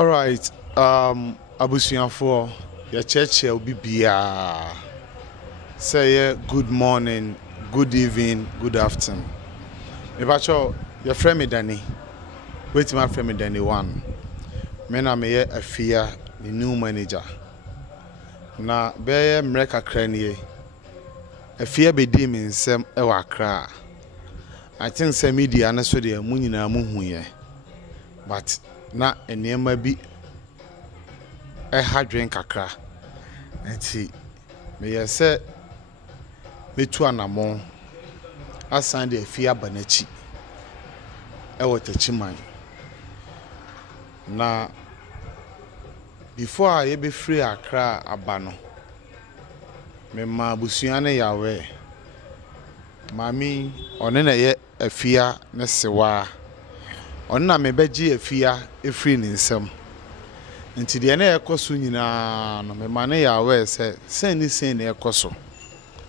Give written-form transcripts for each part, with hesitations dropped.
All right. Abusuafo, your church will be bia. Say good morning, good evening, good afternoon. Mebacho, your friend me Danny. Wait my friend me Danny one. Me na me a fear the new manager. Na be mreka kranie. A fear be di me nsem e wa kra. I think say media na so de mu nyina mu hu ye. But na enema bi hadwen kakra enti me yese metu anamon asan de afia banachi e wotachiman na before I be free Accra abano me ma busua ne yawe mami one na ye afia ne sewa on na me beji afia efri ni nsem nti de na ekoso nyina no me mane ya we se ni sen na ekoso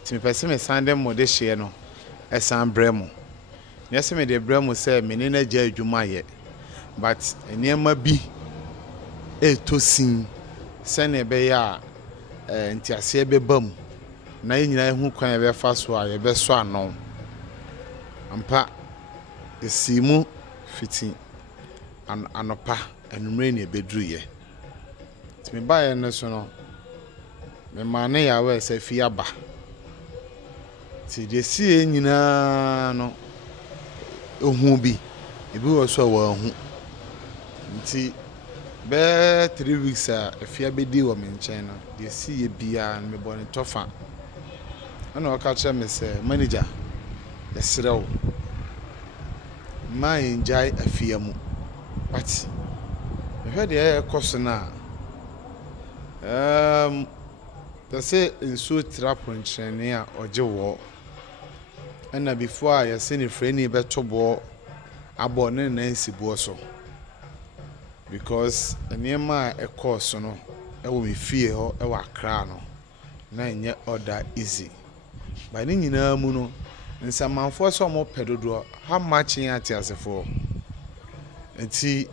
ti me pese me sande mo de hye no esan bremo ne se me de bremo se me ne na gya adwuma ye but enema bi etosin se na be ya nti ase be bam na nyina ehu kwan be fa so a ye be so anon ampa esimu fiti anopa enumre ne bedru ye me buy no so no me mane ya we se fi aba ti de si nyina no ohu bi ebi wo so wa hu nti be 3 weeks a fi abedi wo me nchen no de si ye bia me bone tofa ana o ka che me se manager esrew ma enjoy afia mu but me he de cost na they say in so trap on training oje wo and before I seen a friend beto bo abone na nsibo so because enema e course no e wo me fie ho e wa kra no na enye order easy by ni nyina mu no nsamanfo so mo pedodo how much yin atiasefo enti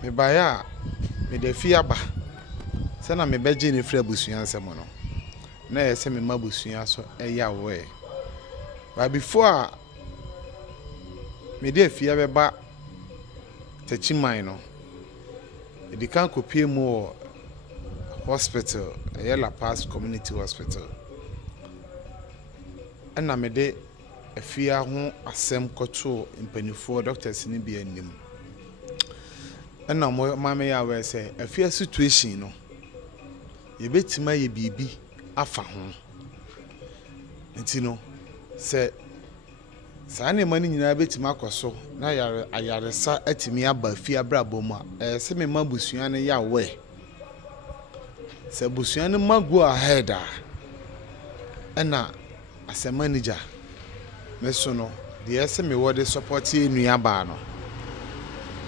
me baya me de fie aba sana me beje ni frɛ busua nsɛm no na yɛsɛ me ma busua so ɛya we but before me de afia bɛba tachiman no edi kan kopie mu hospital La Paz Community Hospital ɛna me de afia ho asɛm kɔto mpanifo doctors ni bi anim ɛna mo ma me ya we sɛ afia situation no yebetima ye bibi afa ho nti no se saa ne mani nyina betima akoso na ayaresa atimi aba fi abrabom a se me mabusua ne ya we se busua ne mago ahead a na as a manager me so no de se me wo de support enua ba no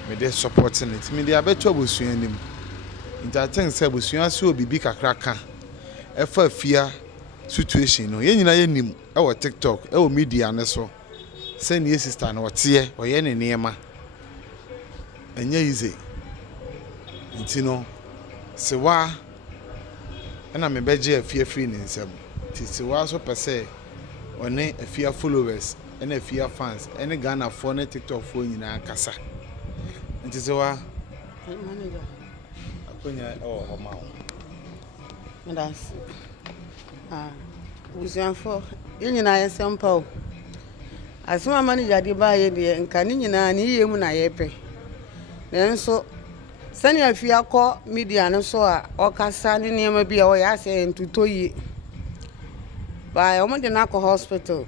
me de support ne timi de abeto busua nim nti I think say busua so bibi kakraka efa afia situation no ye nyina ye nim e wo TikTok e wo media ne so say ne sister na wote oye ne niema enya easy nti no se wa na me beje afia free ne nsem ti se wa so pese one afia followers na afia fans ene Ghana for ne TikTok for nyina kasa nti se wa manager Kunya Omao. That's Busianfo, in I some po. As my manager de buy it and canina and ye mun I pay. Then so send you if you call media and so or Cassani near be away as and to toy ye. By Omodenaco Hospital.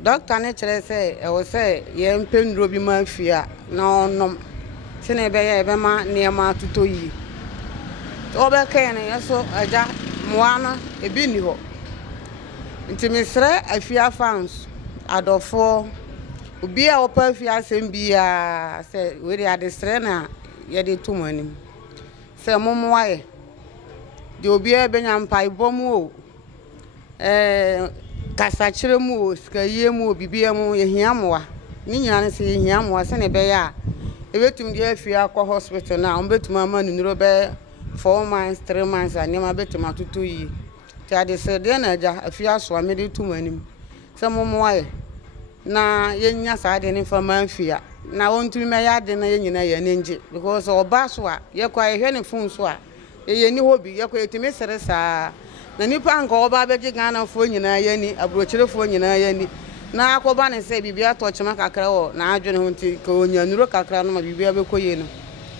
Doctor Nature say, I will say, ye pen ruby mafia, no. Sene be ya ma niema tuto yi to be kan ya so aja moana e bi ni ho nti mesre afia fans adofo obi a opa afia asem bia se we dey adesre na ye dey tumanim se momoa ye de obi e benya mpai bomu o kasa kire mu o sika ye mu o bibia mu ye hia moa ni nyina ne se ye hia moa se ne be ya ebetum dia afia akọ hospital na ombetum ama nunuro be 4 months 3 months anema betum atutu yi ti ade se de na aja afia so amede tum anim se momoaye na yenya saade ne fama afia na wontumi me ya de na yenyina ya nenje because oba so a ye kwa ehwe ne fun so a ye ni hobi ye kwa etimi sere saa na nipa anka oba beji Ghana fo nyina ya ni abrochirefo nyina ya ni na akoba ne se bibia to chema kakra wo na adwene ho nti ka onya nuro kakra no ma bibia bekoye no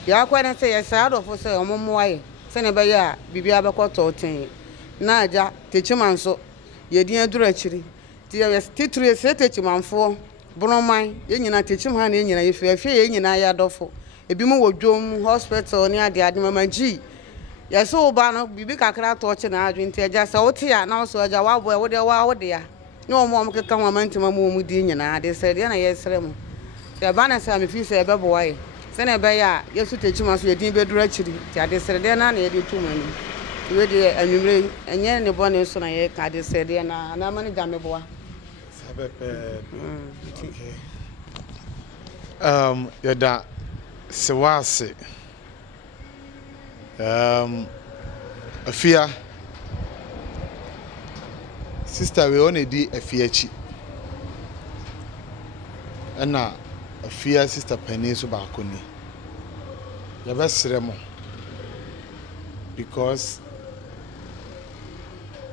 ya kwa ne se ye saado fo se omomoaye se ne be ya bibia bekoto ten na aja techima nso ye din aduru achiri ti ye titru se techimanfo broman ye nyina techima ha na ye nyina ye fie ye nyina ya dofo ebi mu wodwom hospital ni ade mama ji ya so ba no bibi kakra to che na adwene ti aja se wote ya na so aja wa bo wo de ya no mo keka wa mantima mu di nyina ade se de na ye sere mu ya ba na se me fi se be bo wae se na be ya yesu techima so ye din be duru achiri ti ade sere de na ye de tumani we de anwumre enye ne bone so na ye ka de se de na mani ga me boa okay yada sewase afia sister we on di afia chi na afia sister pani so ba ko ni ya besere mo because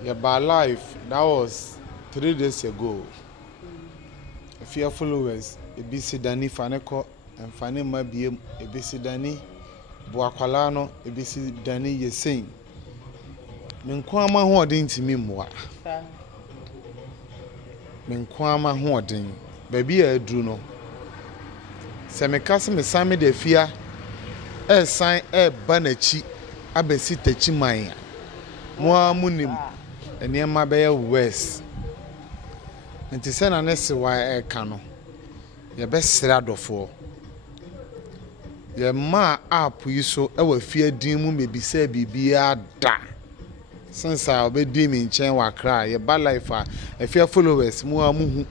your life that was 3 days ago. If your followers, a busy Dani Faneko and Fanny Mabiem, a busy Dani Boaqualano, a busy Dani Yesin. Minquama hoarding to me more. Minquama hoarding, baby a druno. Semicassim is Sammy de Fia, a sign a banachi, a besita chimaya. More munim. Near my bear west. And to send an essay why I cano. Your best straddle for your ma up you so our fear demon may be said be da. Since I'll be deeming chain wa cry, your bad life a fear followers more muhu.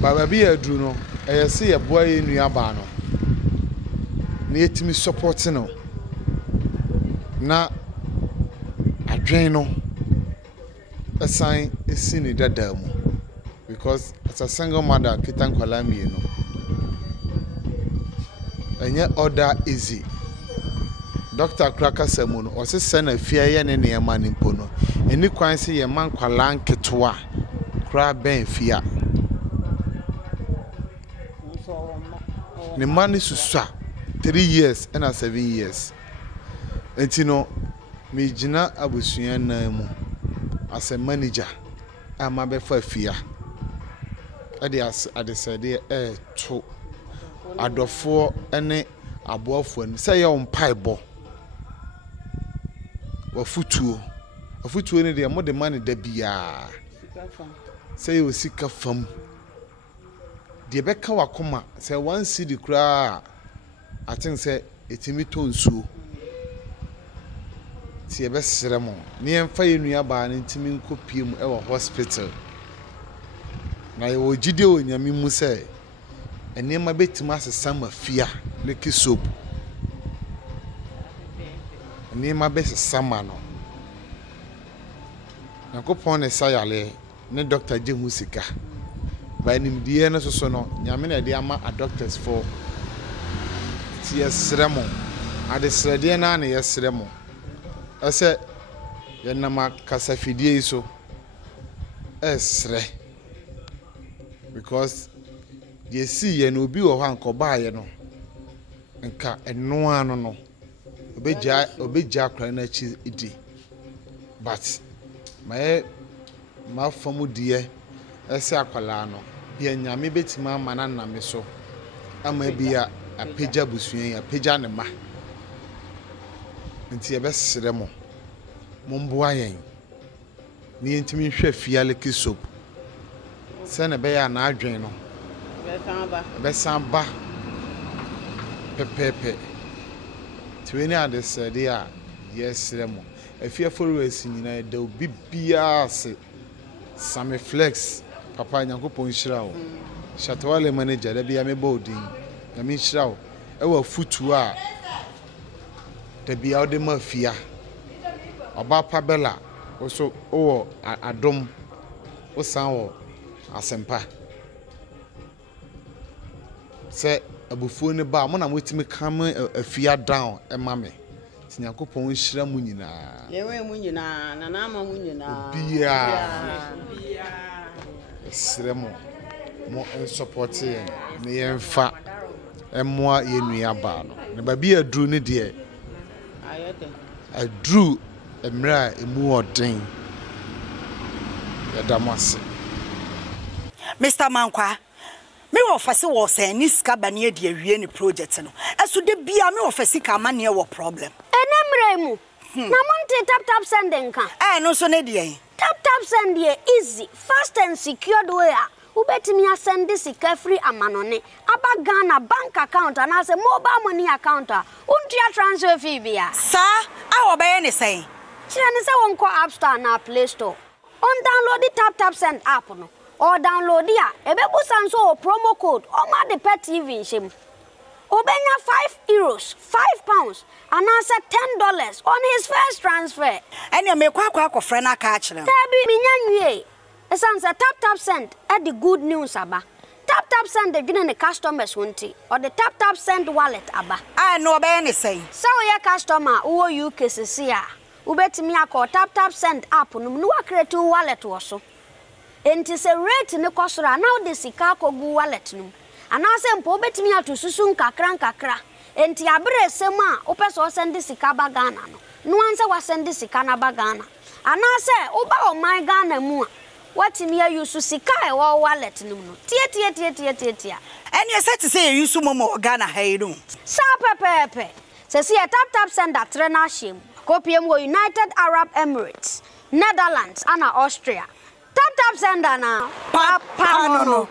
But be a druno, I see a boy in your bano. Near to me supporting no. Na adweno a sign is seen in that demo because as a single mother kitan kwalami you know and yet order easy Dr. Cracker Samuno or send a fear yen in your man in Pono and you can see a man kwalan ketwa crab ben fear the man is to 3 years and 7 years and you know me jina abusuya na mu as a manager ama be fa fia ade said to adofo ene aboafo ni say ye mpaebo wa futuo ni de mo de man da bia say o sika fam de be ka wakoma say one city kra I think say etimi to nsuo ti ebe sremo ni emfa yenua ba na ntimi nkopiem e wo hospital na ye ogide onyame mu se enema betima asesa mafia leki soap enema besesa ma no nakopon ne sayale ne doctor Jemu sika ba nim die no so no nyame na de ama a doctors for ti esremo ade srede na na yesremo ase yenama kasafidie iso esre because ye see ye no bi wo han ko baaye no nka eno ano no obeja kra na chi idi but ma famu die ese akwala no bia nyame betima mana na me so ama bia apeja busuan apeja ne ma nti ebesere mo mboa yen ni ntimi hwe fia leki soap se na be ya na adwen no besan ba pepepe tweni ade sede a yesere mo afia followers nyina da bibia se Same Flex papa nyankopon hira wo Shatawale manager da bia me bolding na me hirawo e wa futu a da bia o de mafia oba pabela so o adom o san wo asempa se abufuo ne ba mo na motimi kam afia down e ma me Tinyakopon hira mu nyina yewe mu nyina na na ama mu nyina bia sremo mo support ne yemfa emmoa yenua ba no ne ba bia dru ne de ayete adru emra emu odin ya damase Mr. Mankwa me office wo say ni sika bane ade awie ni project no eso de bia me office ka mane wo problem Enemremu na monte tap sending kan no so ne de tap send here easy fast and secured way ubetimi send sika free amanone aba Ghana bank account and as a mobile money account untia transfer fee bia sa awo be ne say kire ne se won ko App Store na Play Store on download the tap send app no or download ya ebebusa nso promo code o ma de pet TV nshim obenya €5 £5 and answer $10 on his first transfer ene me kwa akofre na ka akire tabi minyanwie esanse tap send at the good news aba tap send the gene customers wonti or the tap send wallet aba no be ne say so we customer wo UK sesia ubetimi akọ tap send app no no create wallet wo so enti se rate ne kosora now the sika kogu wallet no anase mpo betimi atosusu nkakra enti abre sema opeso send sika ba Ghana no anse wa send sika na ba Ghana anase oba o my Ghana mu watimi use sika e wo wallet no tie ene se te say use momo Ghana hayiru sa pepepe se si tap send atre na him kopiem wo United Arab Emirates Netherlands and Austria tap send na papa no